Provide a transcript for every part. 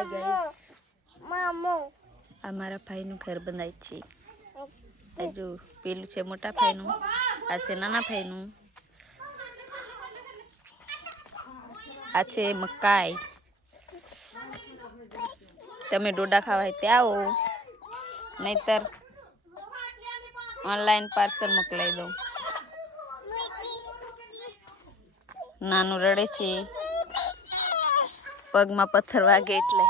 hi guys આ મારા ભાઈનું ઘર બંધાય છે આ જો પેલું છે મોટા ભાઈનું આ છે નાના ભાઈનું આ છે મકાઈ તમે ડોડા ખાવા હોય ત્યાં આવો નહીતર ઓનલાઈન પાર્સલ મોકલાઈ દઉં નાનું રડે છે પગમાં પથ્થર વાગે એટલે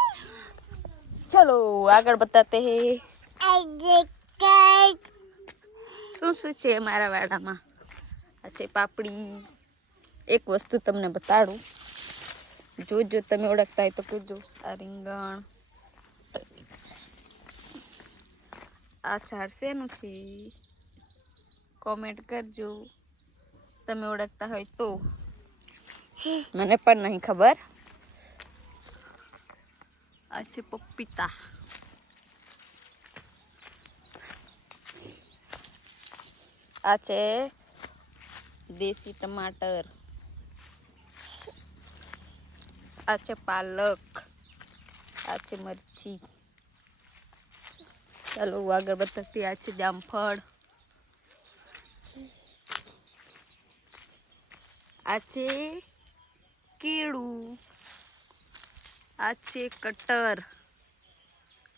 ચલો આગળ બતાતે હે શું શું છે મારા વાડામાં આ છે પાપડી એક વસ્તુ તમને બતાડું જોજો તમે ઓળખતા હોય તો કહેજો આ રીંગણ આ ઝાડ શેનું છે કોમેન્ટ કરજો તમે ઓળખતા હોય તો મને પણ નહીં ખબર આ છે પપીતા આ છે દેશી ટમાટર આ છે પાલક આ છે મરચી ચાલો આગળ બતાતી આ છે જામફળ આ છે કેળું આ છે કટર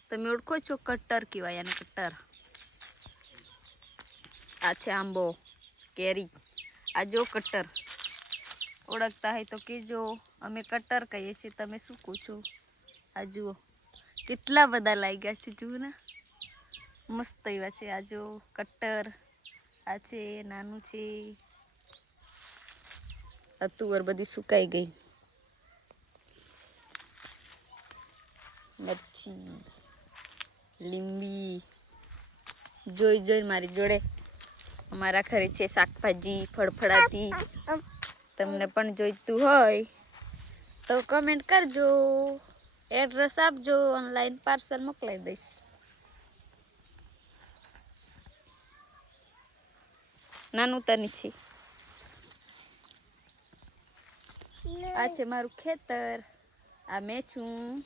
તમે ઓળખો છો કટર કહેવાય આને કટર આ છે આંબો કેરી આ જો કટર ઓળખતા હોય તો કહેજો અમે કટર કહીએ છીએ તમે શું કહો છો આ જુઓ કેટલા બધા લાગ્યા છે જુઓ ને મસ્ત એવા છે આ જો કટર આ છે નાનું છે આ તુવર બધી સુકાઈ ગઈ મરચી લીંબી જોઈ જોઈ મારી જોડે અમારા ઘરે છે શાકભાજી ફળફળાતી તમને પણ જોઈતું હોય તો કમેન્ટ કરજો એડ્રેસ આપજો ઓનલાઈન પાર્સલ મોકલાઈ દઈશ નાનું તની છે આ છે મારું ખેતર આ મેં છું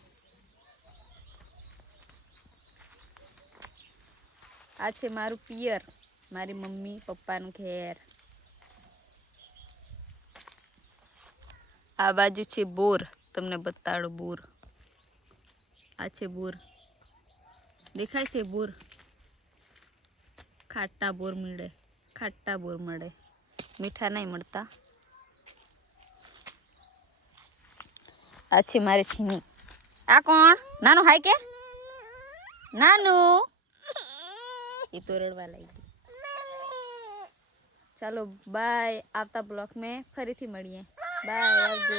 આ છે મારું પિયર મારી મમ્મી પપ્પાનું ઘેર આ બાજુ છે બોર તમને બતાડો બોર આ છે બોર દેખાય છે બોર ખાટા બોર મળે મીઠા નહીં મળતા આ છે મારે છીની આ કોણ નાનું હાય કે નાનું એ તો રડવા લાગી ચાલો બાય આવતા બ્લોક में ફરીથી મળીએ બાય આવજો